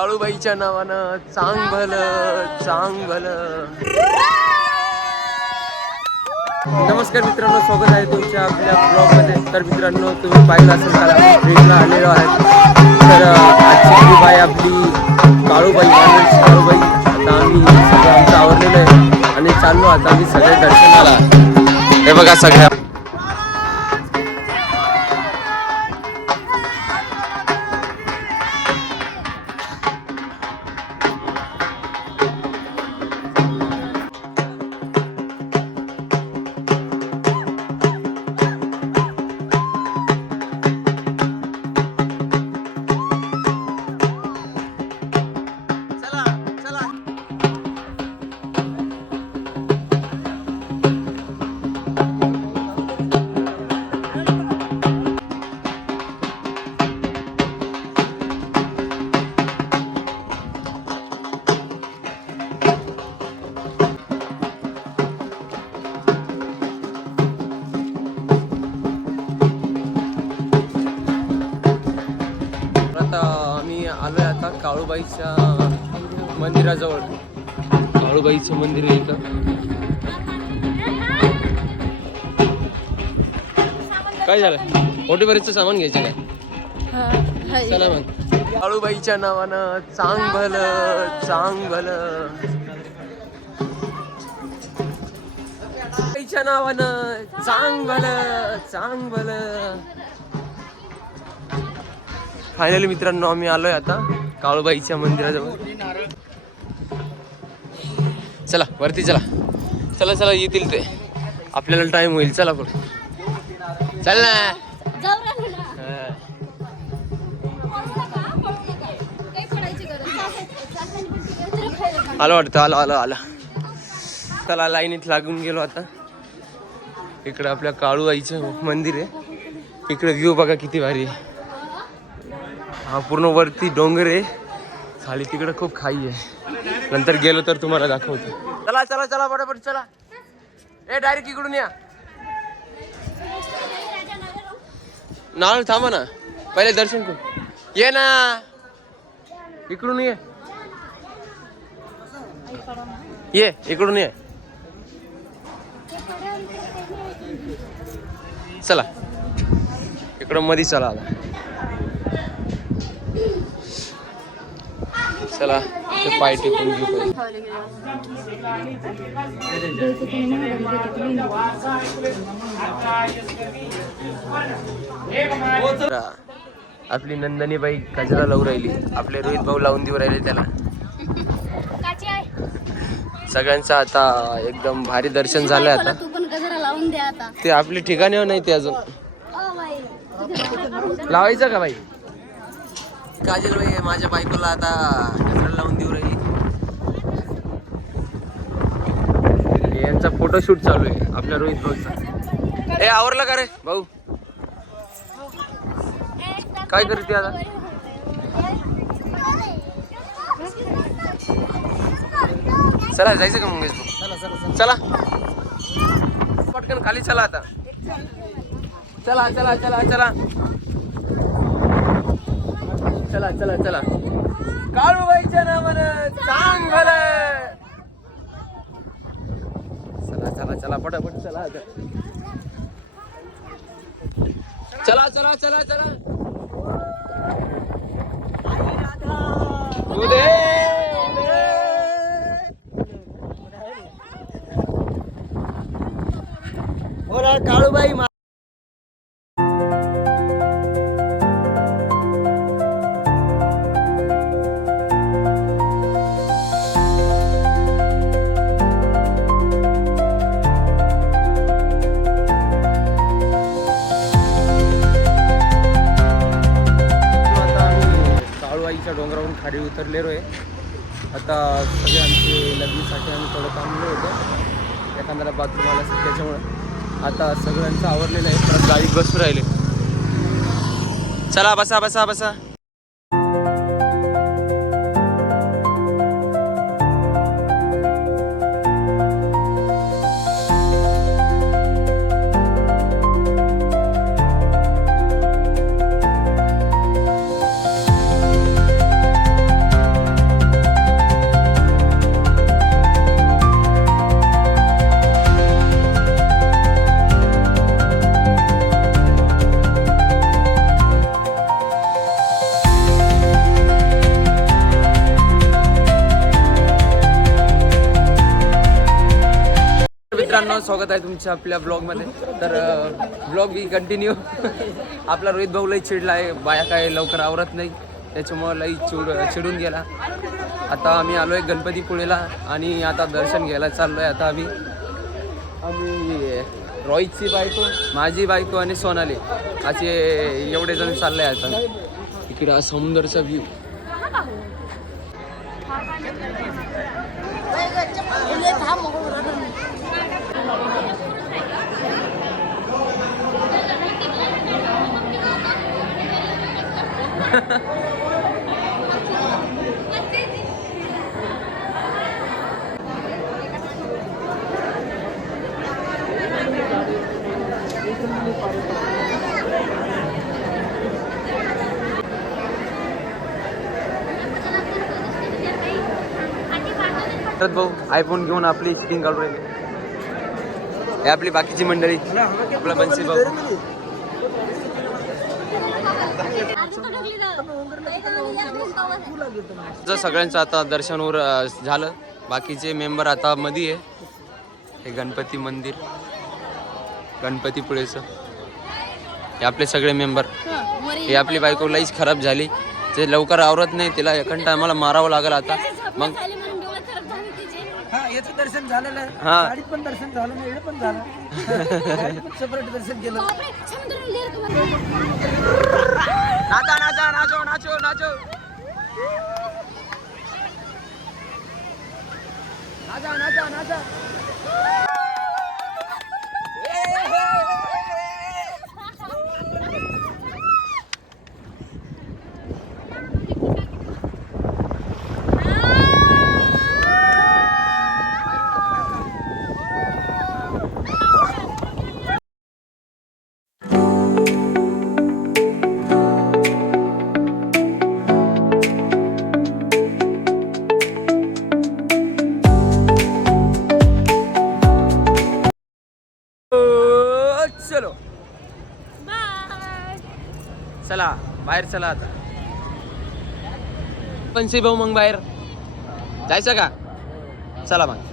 काळूबाईच्या नावानं चांग भलं. नमस्कार मित्रांनो, स्वागत आहे तुमच्या आपल्या ब्लॉग मध्ये. तर मित्रांनो, तुम्ही पाहिलं असेल तर आम्ही ट्रेनला आलेलो आहे. तर आजची ट्रिप आहे आपली काळूबाई. आता आम्ही सगळं आमचं आवरलेलं आहे आणि चाललो आता आम्ही सगळे दर्शनाला. हे बघा सगळ्या आलोय आता काळूबाईच्या मंदिराजवळ. काळूबाईचं मंदिर आहे इथं. काय झालं? मोठी बरीच सामान घ्यायचं काय? चला मग. काळूबाईच्या नावानं चांग भलं. बाईच्या नावानं चांग भलं. फायनली मित्रांनो, आम्ही आलोय आता काळूबाईच्या मंदिराजवळ. चला वरती चला येतील ते. आपल्याला टाइम होईल. चला पुढे चल ना. आलो वाटतं. आला. चला लाईनीत लागून गेलो आता. इकडे आपल्या काळूबाईचं मंदिर आहे. इकडे व्ह्यू बघा किती भारी आहे. हा पूर्ण वरती डोंगर आहे, खाली तिकडे खूप खाई आहे. नंतर गेलो तर तुम्हाला दाखवतो. चला बरोबर चला. डायरेक्ट इकडून या. नाळ थांबा ना, पहिले दर्शन करू. ये ना इकडून ये इकडून ये. चला इकडं मध्ये चला आता. चला ते पाय टिकून घेऊ. आपली नंदनीबाई गजरा लावून राहिली. आपले रोहित भाऊ लावून देऊ राहिले त्याला. सगळ्यांचं आता एकदम भारी दर्शन झालंय. आता ते आपली ठिकाणी नाही ते अजून लावायचं का बाई? काजल बाई माझ्या बायकोला आता गजरा लावून देऊ राहिली. यांचा फोटोशूट चालू आहे आपल्या रोहित भाऊचा. आवरला का रे भाऊ? काय करते आता? चला जायचं का मंगेश भाऊ? चला पटकन खाली चला आता. चला काळूबाईच्या नावानं चांग भलं. चला पटापट चला आता. चला काळूबाई. डोंगरावरून खाली उतरलेलो आहे आता. सगळे आमचे लग्नासाठी आम्ही थोडं थांबलो होतो. एखाद्याला बाथरूम आला असेल त्याच्यामुळं आता सगळ्यांचं आवरलेलं आहे. परत गाडीत बसू राहिले. चला बसा. मित्रांनो, स्वागत आहे तुमच्या आपल्या ब्लॉगमध्ये. तर ब्लॉग बी कंटिन्यू. आपला रोहित भाऊ लई चिडला आहे, बाया काय लवकर आवरत नाही, त्याच्यामुळं लई चिडून गेला. आता आम्ही आलो आहे गणपतीपुळेला आणि आता दर्शन घ्यायला चाललो आहे. आता आम्ही रोहितची बायको, माझी बायको आणि सोनाली असे एवढे जण चालले आहे. आता इकडे हा समुद्राचा व्ह्यू. भाऊ आयफोन घेऊन आपली शूटिंग काढू राहिली. हे आपली बाकीची मंडळी, आपला बनसी भाऊ. सगळ्यांचं आता दर्शनवर झालं, बाकीचे मेंबर आता मध्ये आहे. हे गणपती मंदिर, गणपतीपुळेचं, हे आपले सगळे मेंबर. हे आपली बायको लईच खराब झाली, ते लवकर आवरत नाही, तिला एखादा आम्हाला मारावं लागेल आता. मग याचं दर्शन झालेलं आहे, हा. गाडीत पण दर्शन झालं नाही, पण झालं. गाडीत पण सेपरेट दर्शन केलं. नाचा नाचा नाचो नाचो नाचो नाचा नाचा नाचा. चलो चला बाहेर, चला आता. बनसी भाऊ मग बाहेर जायचं का? चला मग.